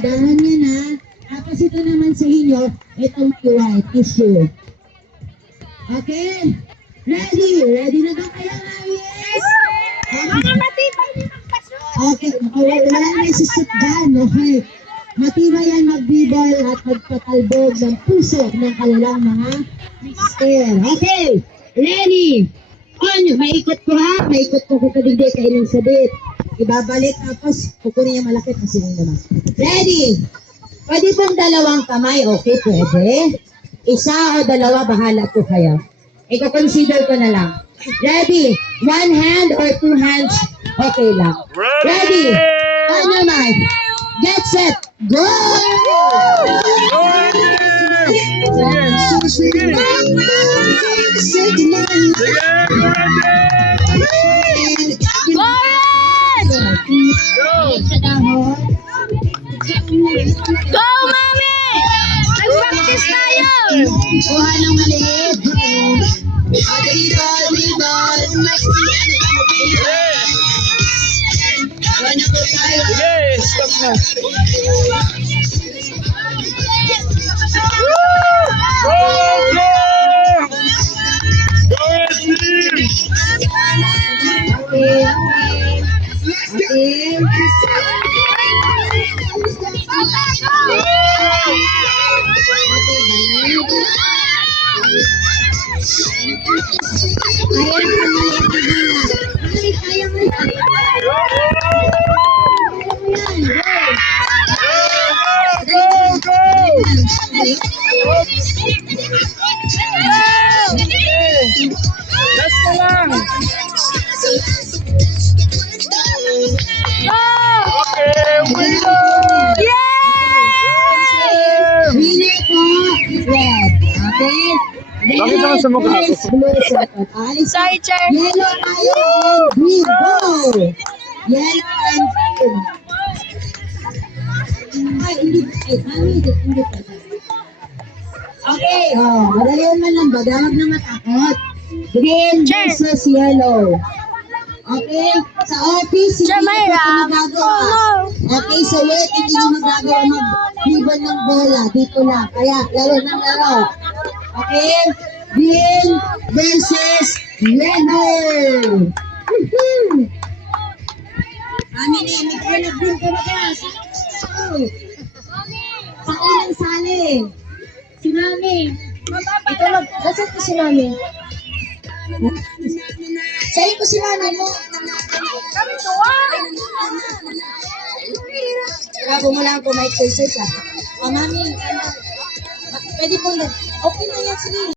dahan niya na. Tapos ito naman sa inyo, itong may white tissue. Okay? Ready? Ready na ba kayo, Mamis? Mga matibay ni magpaso. Okay, wala na isusutgan, okay? Matibay yan magbibol at magpatalbog ng puso ng kanilang mga mister. Okay, ready? On, maikot ko ha, maikot ko kadigdi sa inyong sabit. Ibabalik tapos kukunin niya malaki kasi yung naman. Ready? Pwede pong dalawang kamay, okay, pwede. Isa o dalawa, bahala po kayo. Iko-consider ko na lang. Ready? One hand or two hands? Okay lang. Ready? On your mark. Get set. Go! Go, Mami! Nag-practice tayo! Kuha ng maliit. Stop na. Go, go! Go, team! Go, go! Last na lang. Okay, winner! Winner po, red. Okay? Bakit naman sa mukha ko? Blue set. Alis. Sorry, Chair. Yellow tayo and green. Go! Yellow and green. Ay, hindi pa. Okay, madali man lang ba? Dawag na matakot. Green Chair. versus yellow. Okay? Sa office, hindi Chair, ko Mayra. magagawa. Okay, sa wet, hindi nyo magagawa mag-ribbon ng bola. Dito lang. Kaya, laro ng laro. Okay? Green versus yellow. Woohoo! Kami ni, may kaya na green ka ba? Sa unang sali. Si Mami. Ito mag... Nasaan ko si Mami? Sa'yo ko si Mami mo. Grabe mo lang kung may exercise ah. Mami, pwede po na. Okay na yan, sige.